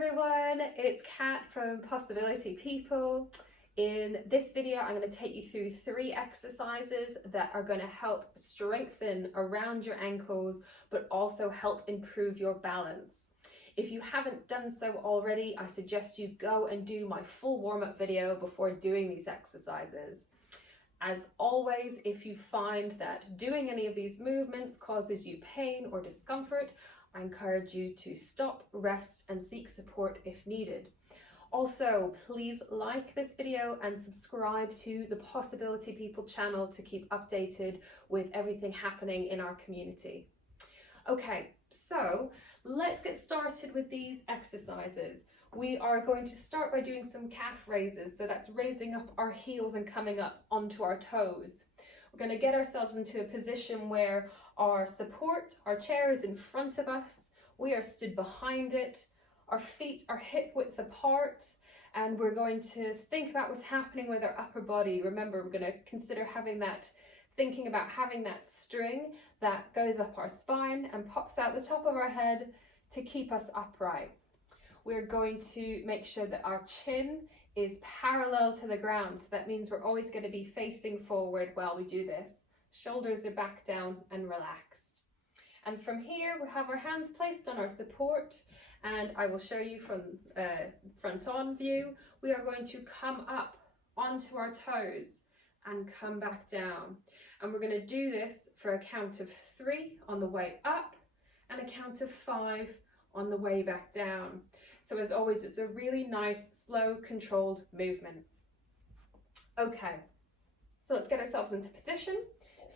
everyone, it's Kat from Possibility People. In this video, I'm going to take you through 3 exercises that are going to help strengthen around your ankles, but also help improve your balance. If you haven't done so already, I suggest you go and do my full warm-up video before doing these exercises. As always, if you find that doing any of these movements causes you pain or discomfort, I encourage you to stop, rest, and seek support if needed. Also, please like this video and subscribe to the Possibility People channel to keep updated with everything happening in our community. Okay, so let's get started with these exercises. We are going to start by doing some calf raises. So that's raising up our heels and coming up onto our toes. We're going to get ourselves into a position where our support, our chair is in front of us. We are stood behind it. Our feet are hip width apart. And we're going to think about what's happening with our upper body. Remember, we're going to consider thinking about having that string that goes up our spine and pops out the top of our head to keep us upright. We're going to make sure that our chin is parallel to the ground. So that means we're always going to be facing forward while we do this. Shoulders are back down and relaxed. And from here, we have our hands placed on our support. And I will show you from front on view. We are going to come up onto our toes and come back down. And we're going to do this for a count of 3 on the way up and a count of 5 on the way back down. So as always, it's a really nice, slow, controlled movement. Okay, so let's get ourselves into position.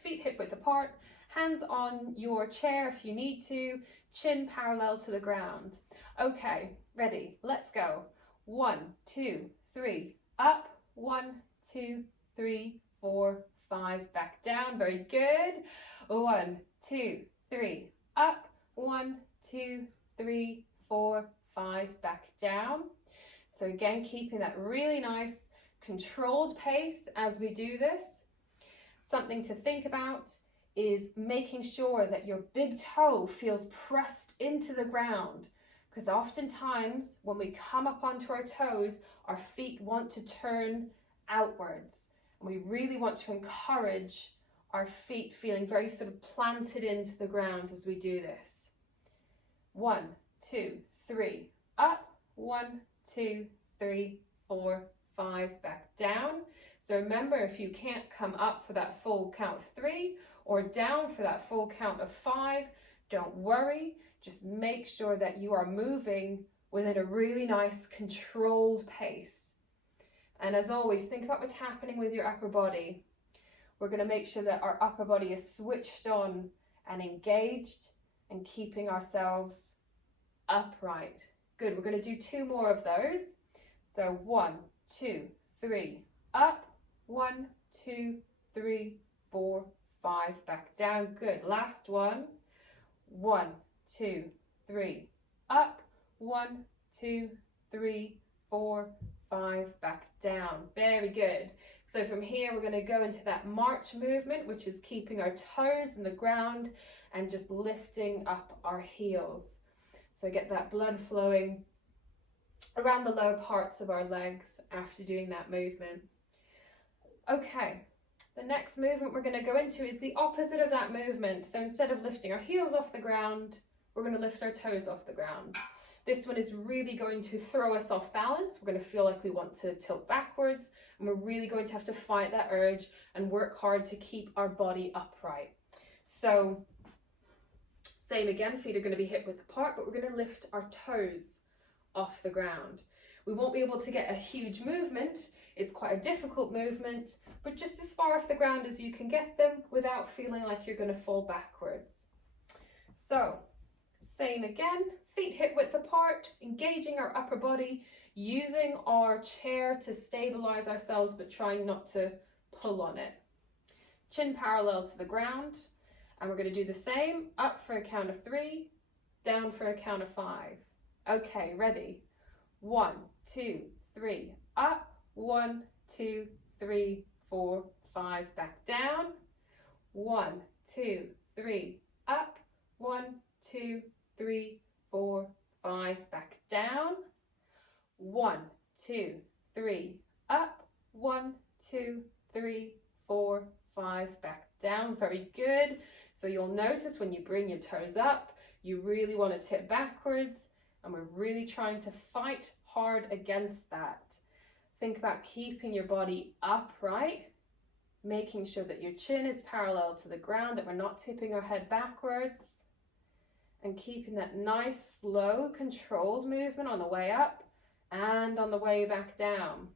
Feet hip width apart, hands on your chair if you need to, chin parallel to the ground. Okay, ready, let's go. 1, 2, 3, up, 1, 2, 3, 4, 5, back down, very good. 1, 2, 3, up, 1, 2, 3, 4, 5, back down. So again, keeping that really nice controlled pace as we do this. Something to think about is making sure that your big toe feels pressed into the ground, because oftentimes when we come up onto our toes, our feet want to turn outwards. And we really want to encourage our feet feeling very sort of planted into the ground as we do this. 1, 2, 3, up, 1, 2, 3, 4, 5, back down. So remember, if you can't come up for that full count of 3 or down for that full count of 5, don't worry. Just make sure that you are moving within a really nice controlled pace. And as always, think about what's happening with your upper body. We're going to make sure that our upper body is switched on and engaged and keeping ourselves upright. Good, we're going to do 2 more of those. So 1, 2, 3, up, 1, 2, 3, 4, 5, back down. Good, last one. 1, 2, 3, up, 1, 2, 3, 4, 5, back down. Very good. So from here, we're going to go into that march movement, which is keeping our toes in the ground and just lifting up our heels. So get that blood flowing around the lower parts of our legs after doing that movement. Okay, the next movement we're going to go into is the opposite of that movement. So instead of lifting our heels off the ground, we're going to lift our toes off the ground. This one is really going to throw us off balance. We're going to feel like we want to tilt backwards, and we're really going to have to fight that urge and work hard to keep our body upright. So same again, feet are going to be hip width apart, but we're going to lift our toes off the ground. We won't be able to get a huge movement. It's quite a difficult movement, but just as far off the ground as you can get them without feeling like you're going to fall backwards. So same again, feet hip width apart, engaging our upper body, using our chair to stabilize ourselves, but trying not to pull on it. Chin parallel to the ground. And we're going to do the same, up for a count of 3, down for a count of 5. Okay, ready? 1, 2, 3, up, 1, 2, 3, 4, 5, back down. 1, 2, 3, up, 1, 2, 3, 4, 5, back down. 1, 2, 3, up. 1, 2, 3, 4, 5, back down. Very good. So you'll notice when you bring your toes up, you really want to tip backwards, and we're really trying to fight hard against that. Think about keeping your body upright, making sure that your chin is parallel to the ground, that we're not tipping our head backwards, and keeping that nice, slow, controlled movement on the way up and on the way back down.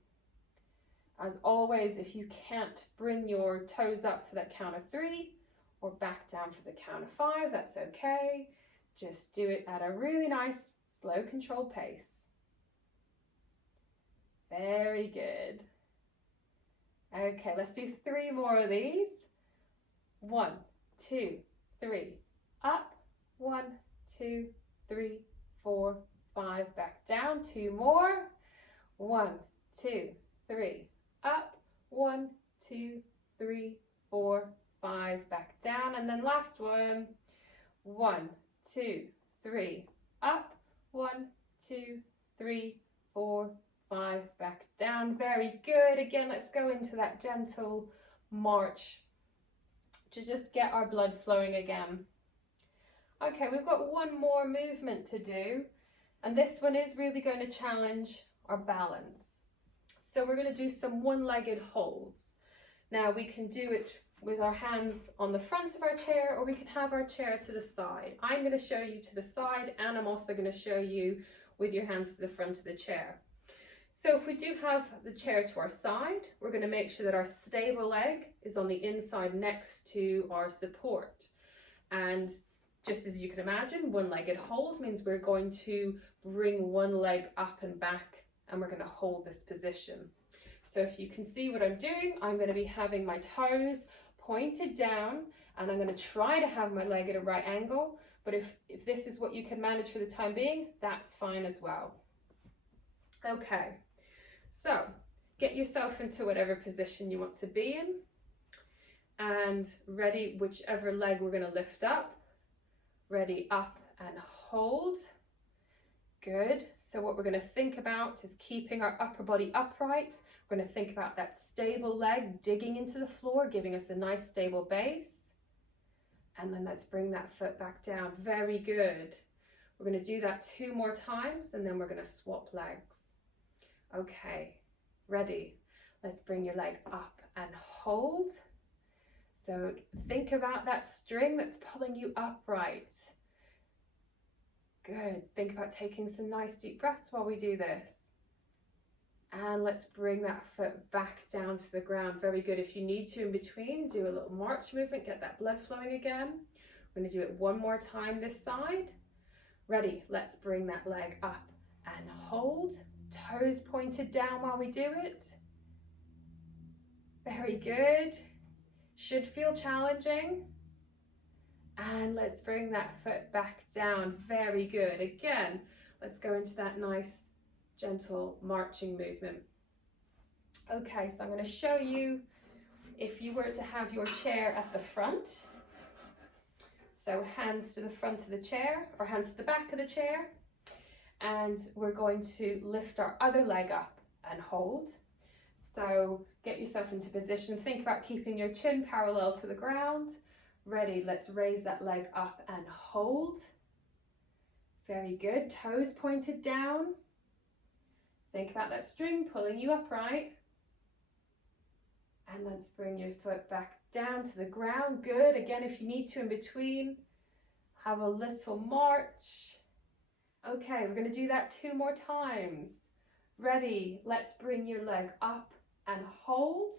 As always, if you can't bring your toes up for that count of 3 or back down for the count of 5, that's okay. Just do it at a really nice, slow, controlled pace. Very good. Okay, let's do 3 more of these. 1, 2, 3, up. 1, 2, 3, 4, 5, back down. 2 more. 1, 2, 3, up. 1, 2, 3, 4, 5, back down. And then last one. 1, 2, 3, up. 1, 2, 3, 4, 5, back down. Very good. Again, let's go into that gentle march to just get our blood flowing again. Okay, we've got one more movement to do, and this one is really going to challenge our balance. So we're going to do some one-legged holds. Now we can do it with our hands on the front of our chair, or we can have our chair to the side. I'm going to show you to the side, and I'm also going to show you with your hands to the front of the chair. So if we do have the chair to our side, we're going to make sure that our stable leg is on the inside next to our support. And just as you can imagine, one-legged hold means we're going to bring one leg up and back, and we're going to hold this position. So if you can see what I'm doing, I'm going to be having my toes pointed down, and I'm going to try to have my leg at a right angle. But if this is what you can manage for the time being, that's fine as well. Okay, so get yourself into whatever position you want to be in, and ready, whichever leg we're going to lift up. Ready, up and hold. Good. So what we're going to think about is keeping our upper body upright. We're going to think about that stable leg digging into the floor, giving us a nice stable base. And then let's bring that foot back down. Very good. We're going to do that 2 more times, and then we're going to swap legs. Okay, ready. Let's bring your leg up and hold. So think about that string that's pulling you upright. Good. Think about taking some nice deep breaths while we do this. And let's bring that foot back down to the ground. Very good. If you need to in between, do a little march movement, get that blood flowing again. We're going to do it 1 more time this side. Ready. Let's bring that leg up and hold. Toes pointed down while we do it. Very good. Should feel challenging. And let's bring that foot back down. Very good. Again, let's go into that nice, gentle marching movement. Okay, so I'm going to show you if you were to have your chair at the front. So hands to the front of the chair, or hands to the back of the chair. And we're going to lift our other leg up and hold. So get yourself into position. Think about keeping your chin parallel to the ground. Ready, let's raise that leg up and hold. Very good. Toes pointed down. Think about that string pulling you upright. And let's bring your foot back down to the ground. Good. Again, if you need to in between, have a little march. Okay, we're going to do that 2 more times. Ready, let's bring your leg up and hold.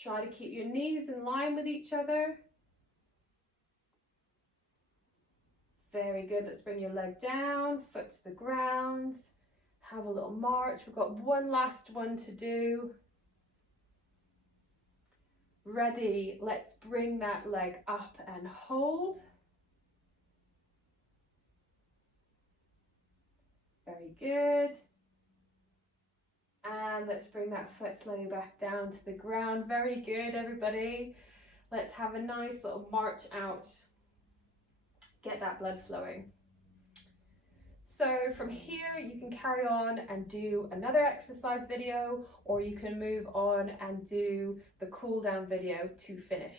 Try to keep your knees in line with each other. Very good. Let's bring your leg down, foot to the ground. Have a little march. We've got one last one to do. Ready. Let's bring that leg up and hold. Very good. And let's bring that foot slowly back down to the ground. Very good, everybody. Let's have a nice little march out. Get that blood flowing. So from here you can carry on and do another exercise video, or you can move on and do the cool down video to finish.